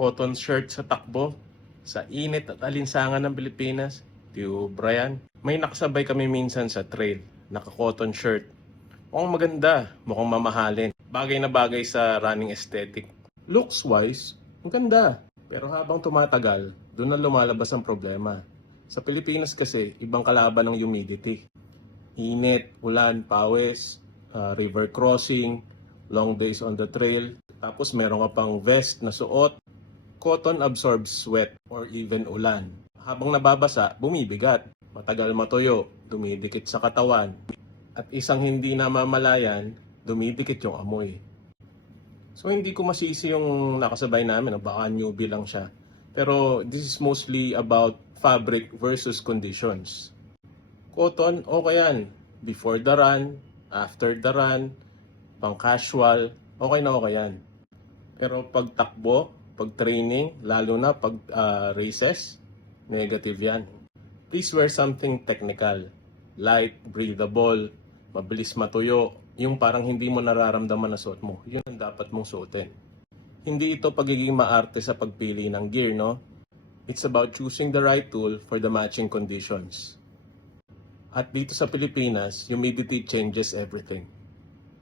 cotton shirt sa takbo, sa init at alinsangan ng Pilipinas. Tio Brian, may nakasabay kami minsan sa trail, naka-cotton shirt. Mukhang maganda, mukhang mamahalin. Bagay na bagay sa running aesthetic. Looks-wise, ang ganda. Pero habang tumatagal, doon na lumalabas ang problema. Sa Pilipinas kasi, ibang kalaban ng humidity. Init, ulan, pawis, river crossing, long days on the trail. Tapos meron ka pang vest na suot. Cotton absorbs sweat or even ulan. Habang nababasa, bumibigat. Matagal matuyo, dumidikit sa katawan. At isang hindi namamalayan, dumidikit yung amoy. So hindi ko masisi yung nakasabay namin, baka newbie lang siya. Pero this is mostly about fabric versus conditions. Cotton, okay yan. Before the run, after the run, pang casual, okay na okay yan. Pero pag takbo, pag training, lalo na pag races, negative yan. Please wear something technical, light, breathable, mabilis matuyo, yung parang hindi mo nararamdaman na suot mo. Yun ang dapat mong suotin. Hindi ito pagiging maarte sa pagpili ng gear, no? It's about choosing the right tool for the matching conditions. At dito sa Pilipinas, humidity changes everything.